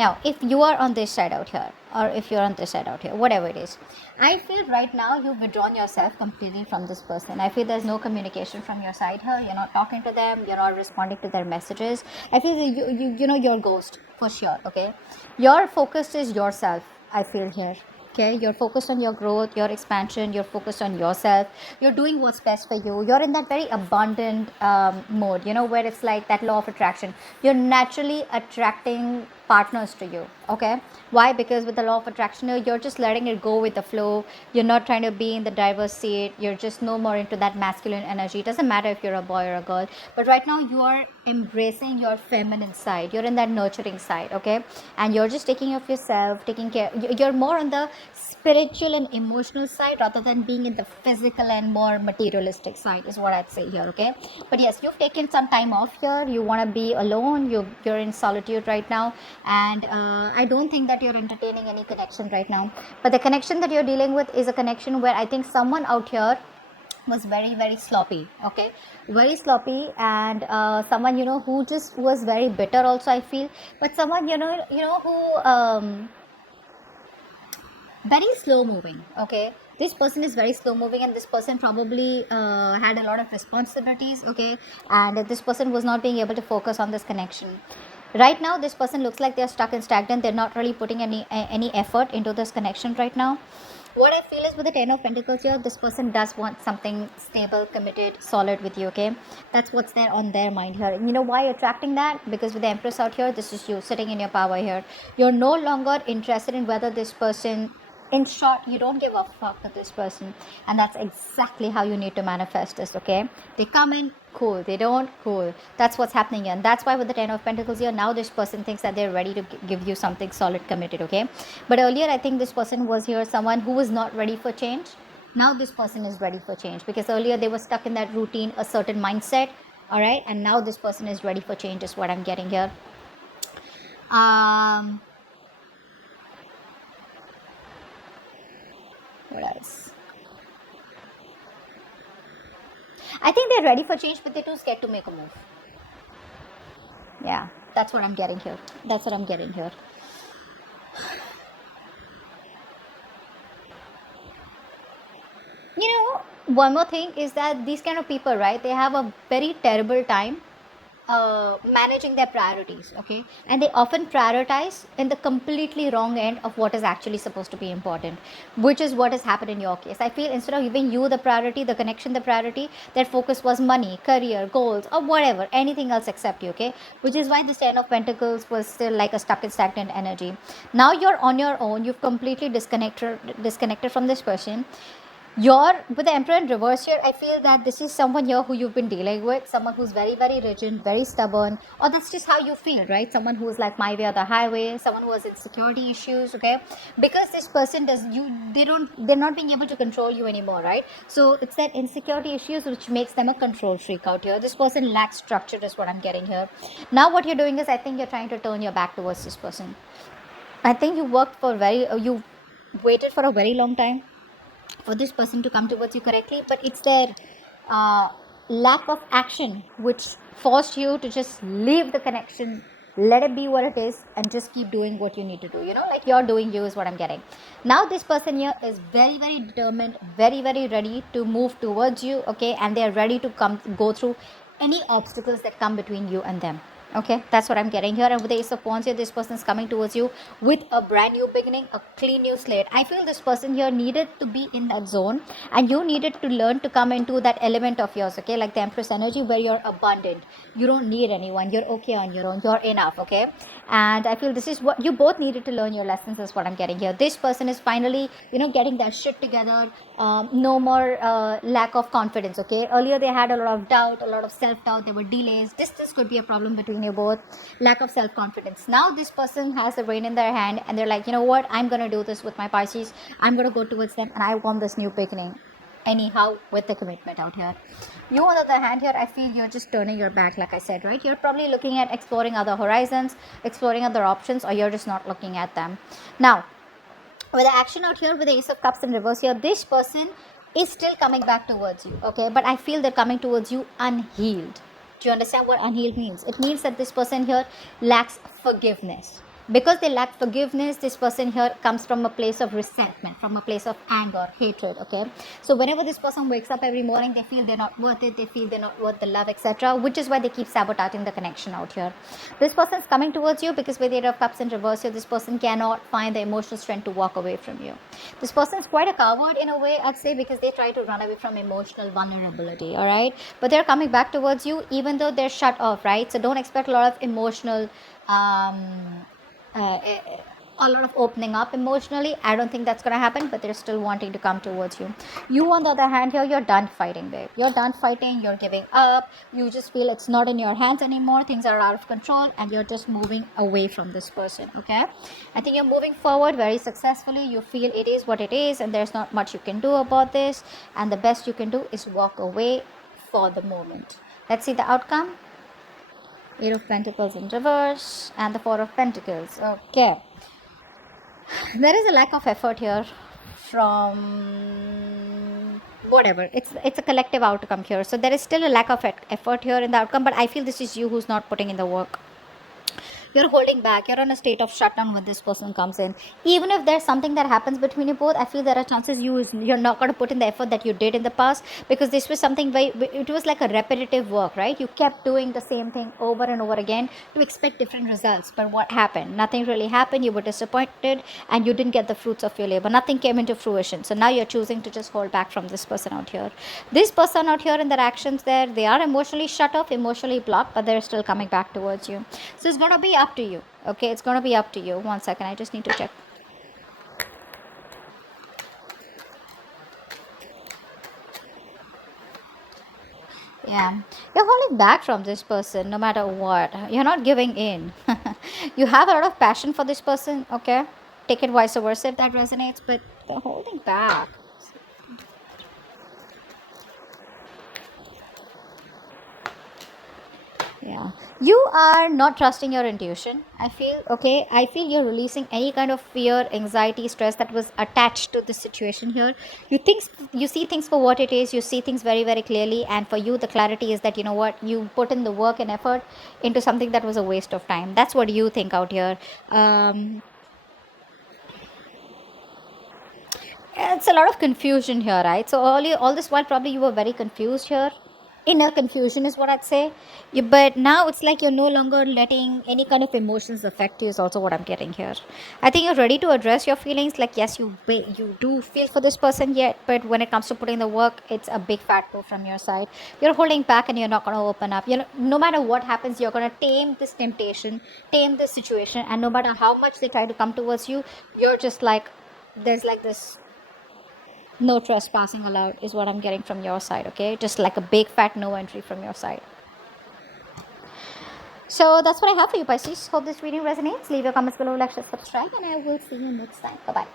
Now if you are on this side out here, or if you're on this side out here, whatever it is, I feel right now you've withdrawn yourself completely from this person. I feel there's no communication from your side here. You're not talking to them, you're not responding to their messages. I feel that you're ghost for sure. Okay, your focus is yourself, I feel here. Okay, you're focused on your growth, your expansion, you're focused on yourself, you're doing what's best for you, you're in that very abundant mode, where it's like that law of attraction. You're naturally attracting partners to you. Okay, why? Because with the law of attraction, you're just letting it go with the flow. You're not trying to be in the driver's seat. You're just no more into that masculine energy. It doesn't matter if you're a boy or a girl, but right now you are embracing your feminine side. You're in that nurturing side. Okay, and you're just taking of yourself, taking care. You're more on the spiritual and emotional side rather than being in the physical and more materialistic side, is what I'd say here. Okay, but yes, you've taken some time off here. You want to be alone. You're in solitude right now, and I don't think that you're entertaining any connection right now. But the connection that you're dealing with is a connection where I think someone out here was very very sloppy. Okay, very sloppy, and someone who just was very bitter also, I feel. But someone who very slow moving. Okay, this person is very slow moving, and this person probably had a lot of responsibilities. Okay, and this person was not being able to focus on this connection. Right now this person looks like they're stuck and stagnant. They're not really putting any effort into this connection right now. What I feel is, with the 10 of Pentacles here, this person does want something stable, committed, solid with you. Okay, that's what's there on their mind here. And you know why attracting that? Because with the Empress out here, this is you sitting in your power here. You're no longer interested in whether this person, in short, you don't give a fuck with this person, and that's exactly how you need to manifest this. Okay, they come in, cool. They don't, cool. That's what's happening here. And that's why with the 10 of Pentacles here, now this person thinks that they're ready to give you something solid, committed. Okay, but earlier I think this person was here someone who was not ready for change. Now this person is ready for change, because earlier they were stuck in that routine, a certain mindset. All right, and now this person is ready for change, is what I'm getting here. What else? I think they're ready for change, but they're too scared to make a move. Yeah, that's what I'm getting here. That's what I'm getting here. One more thing is that these kind of people, right, they have a very terrible time managing their priorities. Okay, and they often prioritize in the completely wrong end of what is actually supposed to be important, which is what has happened in your case. I feel instead of giving you the priority, the connection the priority, their focus was money, career, goals, or whatever, anything else except you. Okay, which is why this 10 of Pentacles was still like a stuck and stagnant energy. Now you're on your own. You've completely disconnected from this person. You're with the Emperor in reverse here. I feel that this is someone here who you've been dealing with, someone who's very very rigid, very stubborn, or that's just how you feel, right? Someone who's like my way or the highway, someone who has insecurity issues. Okay, because this person does you they're not being able to control you anymore, right? So it's that insecurity issues which makes them a control freak out here. This person lacks structure, is what I'm getting here. Now what you're doing is, I think you're trying to turn your back towards this person. I think you worked for you waited for a very long time for this person to come towards you correctly, but it's their uh, lack of action which forced you to just leave the connection, let it be what it is, and just keep doing what you need to do. Like you're doing you, is what I'm getting. Now this person here is very very determined, very very ready to move towards you. Okay, and they're ready to go through any obstacles that come between you and them. Okay, that's what I'm getting here. And with the Ace of Wands here, this person is coming towards you with a brand new beginning, a clean new slate. I feel this person here needed to be in that zone, and you needed to learn to come into that element of yours. Okay, like the Empress energy, where you're abundant, you don't need anyone, you're okay on your own, you're enough. Okay, and I feel this is what you both needed to learn your lessons, is what I'm getting here. This person is finally getting that shit together. No more lack of confidence. Okay, earlier they had a lot of doubt, a lot of self-doubt, there were delays. This could be a problem between you both. Lack of self-confidence. Now this person has a rein in their hand, and they're like, you know what, I'm gonna do this with my Pisces. I'm gonna go towards them, and I want this new beginning anyhow, with the commitment out here. You, on the other hand here, I feel you're just turning your back, like I said, right? You're probably looking at exploring other horizons, exploring other options, or you're just not looking at them. Now with the action out here, with the Ace of Cups in reverse here, this person is still coming back towards you. Okay, but I feel they're coming towards you unhealed. Do you understand what unhealed means? It means that this person here lacks forgiveness. Because they lack forgiveness, this person here comes from a place of resentment, from a place of anger, hatred. Okay, so whenever this person wakes up every morning, they feel they're not worth it, they feel they're not worth the love, etc., which is why they keep sabotaging the connection out here. This person is coming towards you because with the Eight of Cups in reverse here, this person cannot find the emotional strength to walk away from you. This person is quite a coward in a way, I'd say, because they try to run away from emotional vulnerability. All right, but they're coming back towards you even though they're shut off, right? So don't expect a lot of emotional uh, a lot of opening up emotionally. I don't think that's going to happen, but they're still wanting to come towards you. You, on the other hand, here, you're done fighting, babe. You're done fighting, you're giving up. You just feel it's not in your hands anymore. Things are out of control, and you're just moving away from this person, okay? I think you're moving forward very successfully. You feel it is what it is, and there's not much you can do about this. And the best you can do is walk away for the moment. Let's see the outcome. Eight of Pentacles in reverse and the Four of Pentacles. Okay. There is a lack of effort here from whatever. It's a collective outcome here. So there is still a lack of effort here in the outcome, but I feel this is you who's not putting in the work. You're holding back, you're in a state of shutdown when this person comes in. Even if there's something that happens between you both, I feel there are chances you're not going to put in the effort that you did in the past, because this was something very, it was like a repetitive work, right? You kept doing the same thing over and over again to expect different results. But what happened? Nothing really happened. You were disappointed and you didn't get the fruits of your labor. Nothing came into fruition. So now you're choosing to just hold back from this person out here. This person out here in their actions there, they are emotionally shut off, emotionally blocked, but they're still coming back towards you. So it's going to be up to you. Okay, it's going to be up to you. One second, I just need to check. Yeah, you're holding back from this person no matter what. You're not giving in. You have a lot of passion for this person. Okay, take it vice versa if that resonates, but they're holding back. Yeah, you are not trusting your intuition, I feel. Okay, I feel you're releasing any kind of fear, anxiety, stress that was attached to this situation here. You see things for what it is. You see things very, very clearly, and for you the clarity is that, you know what, you put in the work and effort into something that was a waste of time. That's what you think out here. It's a lot of confusion here, right? So earlier, all this while, probably you were very confused here. Inner confusion is what I'd say. But now it's like you're no longer letting any kind of emotions affect you, is also what I'm getting here. I think you're ready to address your feelings. Like, yes, you do feel for this person yet, but when it comes to putting the work, it's a big fat no from your side. You're holding back and you're not going to open up. You know, no matter what happens, you're going to tame this temptation, tame this situation, and no matter how much they try to come towards you, you're just like, there's like this no trespassing allowed, is what I'm getting from your side. Okay, just like a big fat no entry from your side. So that's what I have for you, Pisces. Hope this reading resonates. Leave your comments below, like, share, subscribe, and I will see you next time. Bye bye.